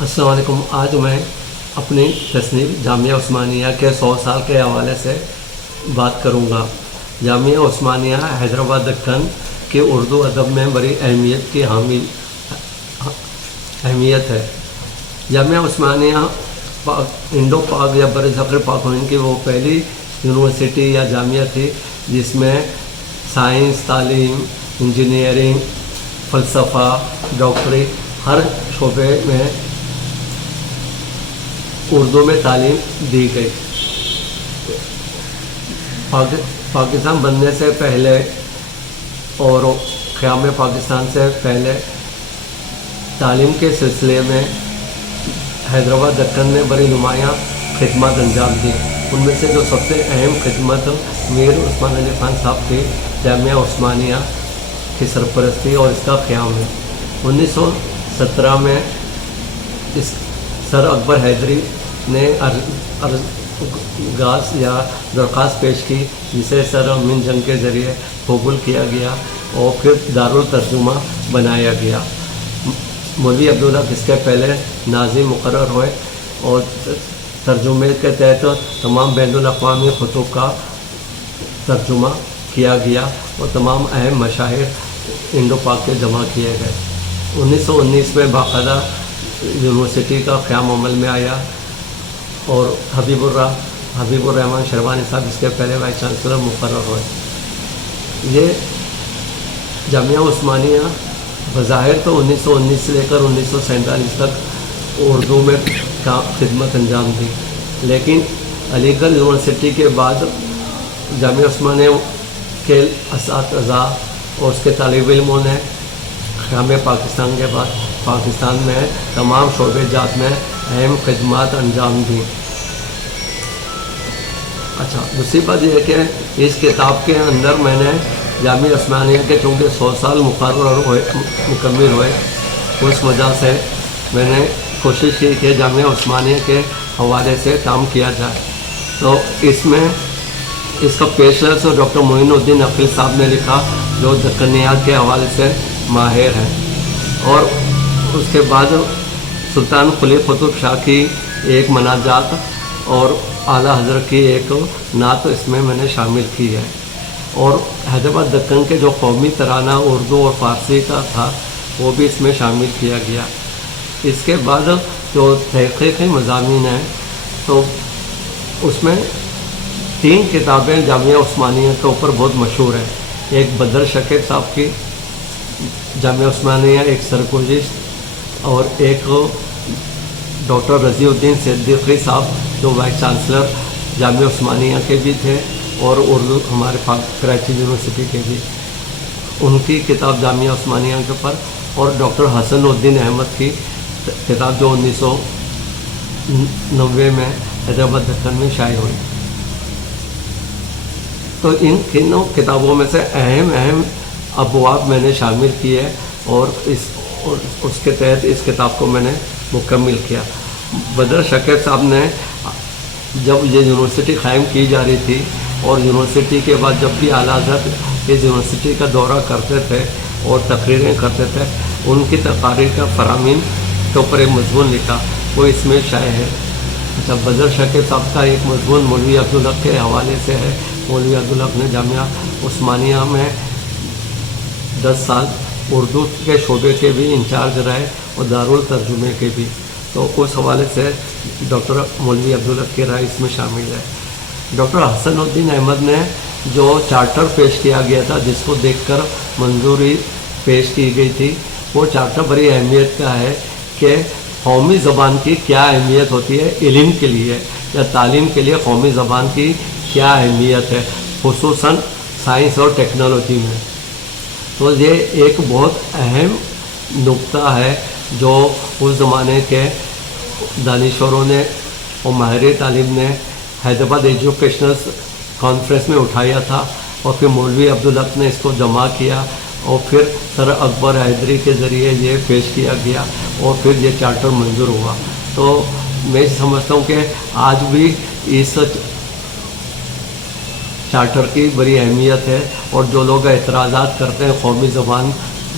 السلام علیکم. آج میں اپنی تصنیف جامعہ عثمانیہ کے 100 سال کے حوالے سے بات کروں گا. جامعہ عثمانیہ حیدرآباد دکن کے اردو ادب میں بڑی اہمیت کی حامل اہمیت ہے. جامعہ عثمانیہ انڈو پاک یا برصغیر پاک و ہند کی وہ پہلی یونیورسٹی یا جامعہ تھی جس میں سائنس، تعلیم، انجینئرنگ، فلسفہ، ڈاکٹری ہر شعبے میں اردو میں تعلیم دی گئی. پاکستان بننے سے پہلے اور قیام پاکستان سے پہلے تعلیم کے سلسلے میں حیدرآباد دکن نے بڑی نمایاں خدمات انجام دی. ان میں سے جو سب سے اہم خدمت میر عثمان علی خان صاحب کی جامعہ عثمانیہ کی سرپرستی اور اس کا قیام ہے. 1917 میں اس سر اکبر حیدری نے درخواست پیش کی جسے سر امین جنگ کے ذریعے قبول کیا گیا اور پھر دارالترجمہ بنایا گیا. مولوی عبدالحق اس کے پہلے ناظم مقرر ہوئے اور ترجمے کے تحت تمام بین الاقوامی خطوط کا ترجمہ کیا گیا اور تمام اہم مشاہیر انڈو پاک کے جمع کیے گئے. 1919 میں باقاعدہ یونیورسٹی کا قیام عمل میں آیا اور حبیب الرحمان شیروانی صاحب اس کے پہلے وائس چانسلر مقرر ہوئے. یہ جامعہ عثمانیہ بظاہر تو 1919 سے لے کر 1947 تک اردو میں خدمت انجام دی، لیکن علی گڑھ یونیورسٹی کے بعد جامعہ عثمانیہ کے اساتذہ اور اس کے طالب علموں نے قیام پاکستان کے بعد پاکستان میں تمام شعبے جات میں اہم خدمات انجام دیں. اچھا، دوسری بات یہ ہے کہ اس کتاب کے اندر میں نے جامعہ عثمانیہ کے چونکہ 100 سال مکمل ہوئے اس وجہ سے میں نے کوشش کی کہ جامعہ عثمانیہ کے حوالے سے کام کیا جائے. تو اس میں اس کا پیشرس ڈاکٹر معین الدین عقیل صاحب نے لکھا جو دکنیات کے حوالے سے ماہر ہیں، اور اس کے بعد سلطان قلی قطب شاہ کی ایک مناجات اور اعلیٰ حضرت کی ایک نعت اس میں نے شامل کی ہے، اور حیدرآباد دکن کے جو قومی ترانہ اردو اور فارسی کا تھا وہ بھی اس میں شامل کیا گیا. اس کے بعد جو تحقیقی مضامین ہیں تو اس میں 3 کتابیں جامعہ عثمانیہ کے اوپر بہت مشہور ہیں. ایک بدر شکیب صاحب کی جامعہ عثمانیہ ایک سرگزشت، اور ایک ڈاکٹر رضی الدین صدیقی صاحب جو وائس چانسلر جامعہ عثمانیہ کے بھی تھے اور اردو ہمارے کراچی یونیورسٹی کے بھی، ان کی کتاب جامعہ عثمانیہ کے اوپر، اور ڈاکٹر حسن الدین احمد کی کتاب جو 1990 میں حیدرآباد دکن میں شائع ہوئی. تو ان تینوں کتابوں میں سے اہم ابواب میں نے شامل کیے اور اس کے تحت اس کتاب کو میں نے مکمل کیا. بدر شکیب صاحب نے جب یہ یونیورسٹی قائم کی جا رہی تھی اور یونیورسٹی کے بعد جب بھی اعلیٰ حضرت اس یونیورسٹی کا دورہ کرتے تھے اور تقریریں کرتے تھے، ان کی تقاریر کا فرامین کے اوپر ایک مضمون لکھا، وہ اس میں شائع ہے. اچھا، بدر شکیب صاحب کا ایک مضمون مولوی عبدالحق کے حوالے سے ہے. مولوی عبدالحق نے جامعہ عثمانیہ میں 10 سال اردو کے شعبے کے بھی انچارج رہے اور دارالترجمے کے بھی، تو اس حوالے سے ڈاکٹر مولوی عبدالحق کی رائے اس میں شامل ہے. ڈاکٹر حسن الدین احمد نے جو چارٹر پیش کیا گیا تھا جس کو دیکھ کر منظوری پیش کی گئی تھی، وہ چارٹر بڑی اہمیت کا ہے کہ قومی زبان کی کیا اہمیت ہوتی ہے علم کے لیے یا تعلیم کے لیے. قومی زبان کی کیا اہمیت ہے خصوصاً سائنس اور ٹیکنالوجی میں. تو یہ ایک بہت اہم نقطہ ہے جو اس زمانے کے دانشوروں نے اور ماہر تعلیم نے حیدرآباد ایجوکیشنل کانفرنس میں اٹھایا تھا، اور پھر مولوی عبدالحق نے اس کو جمع کیا اور پھر سر اکبر حیدری کے ذریعے یہ پیش کیا گیا اور پھر یہ چارٹر منظور ہوا. تو میں سمجھتا ہوں کہ آج بھی اس چارٹر کی بڑی اہمیت ہے، اور جو لوگ اعتراضات کرتے ہیں قومی زبان